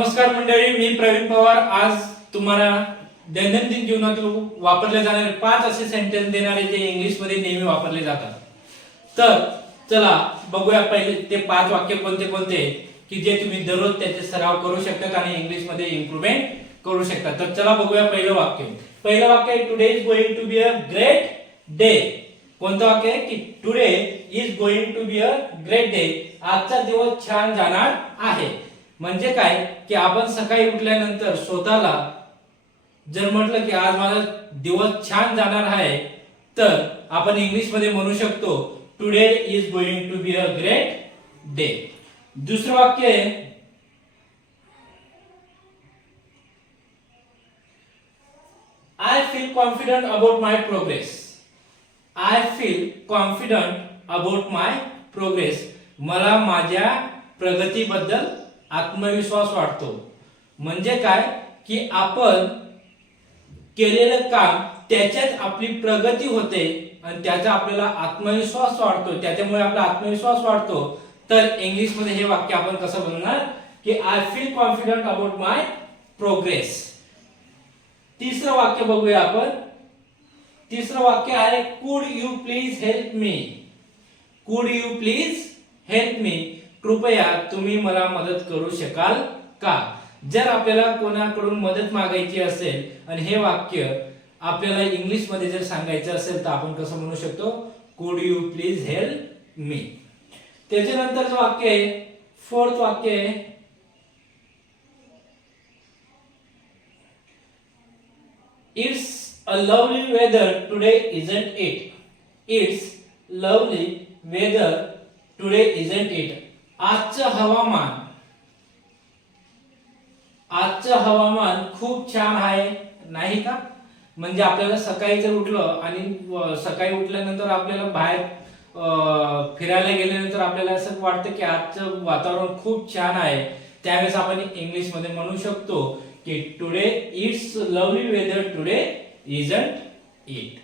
नमस्कार मंडळी मी प्रवीण पवार. आज तुम्हाला दैनंदिन जीवनात वापरले जाणारे पाच असे सेंटेन्स देणारे जे इंग्लिशमध्ये नेहमी वापरले जातात. तर चला बघूया पहिले ते पाच वाक्य कोणते कोणते की जे तुम्ही दररोज त्याचे सराव करू शकतात आणि इंग्लिशमध्ये इम्प्रुव्हमेंट करू शकता तर चला बघूया पहिलं वाक्य. पहिलं वाक्य आहे today is going to be a great day कोणतं वाक्य आहे? की today is going to be a great day आजचा दिवस छान जाणार आहे. म्हणजे काय? की आपण सकाळी उठल्यानंतर स्वतःला जर म्हटलं की आज माझा दिवस छान जाणार आहे तर आपण इंग्लिशमध्ये म्हणू शकतो today is going to be a great day दुसरं वाक्य आहे I feel confident about my progress I feel confident about my progress मला माझ्या प्रगतीबद्दल आत्मविश्वास वाटतो म्हणजे काय? की आपण केलेलं काम त्याच्यात आपली प्रगती होते आणि त्याचा आपल्याला आत्मविश्वास वाढतो. त्याच्यामुळे आपला आत्मविश्वास वाढतो. तर इंग्लिशमध्ये हे वाक्य आपण कसं बोलणार की I feel confident about my progress तिसरं वाक्य बघूया आपण. तिसरं वाक्य आहे कुड you please help me could you please help me कृपया तुम्ही मला मदत करू शकाल का? जर आपल्याला कोणाकडून मदत मागायची असेल आणि हे वाक्य आपल्याला इंग्लिशमध्ये जर सांगायचं असेल तर आपण कसं म्हणू शकतो? कुड यू प्लीज हेल्प मी त्याच्यानंतरचं वाक्य आहे फोर्थ वाक्य आहे. It's a lovely weather today isn't it it's lovely weather today isn't it आजचं हवामान. आजचं हवामान खूप छान आहे नाही का? म्हणजे आपल्याला सकाळी जर उठलं आणि सकाळी उठल्यानंतर आपल्याला बाहेर फिरायला गेल्यानंतर आपल्याला असं वाटतं की आजचं वातावरण खूप छान आहे. त्यावेळेस आपण इंग्लिशमध्ये म्हणू शकतो की today it's lovely weather today isn't it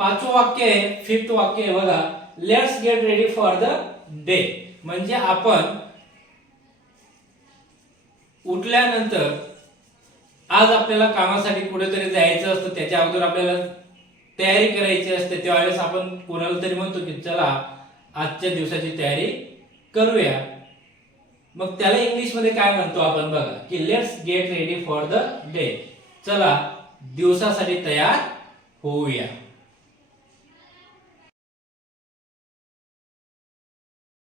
पाचवं वाक्य आहे फिफ्थ वाक्य आहे बघा. Let's get ready for the day म्हणजे आपण उठल्यानंतर आज आपल्याला कामासाठी कुठेतरी जायचं असतं त्याच्या अगोदर आपल्याला तयारी करायची असते. त्यावेळेस आपण कोणाला तरी म्हणतो की चला आजच्या दिवसाची तयारी करूया. मग त्याला इंग्लिशमध्ये काय म्हणतो आपण बघा की let's get ready for the day चला दिवसासाठी तयार होऊया.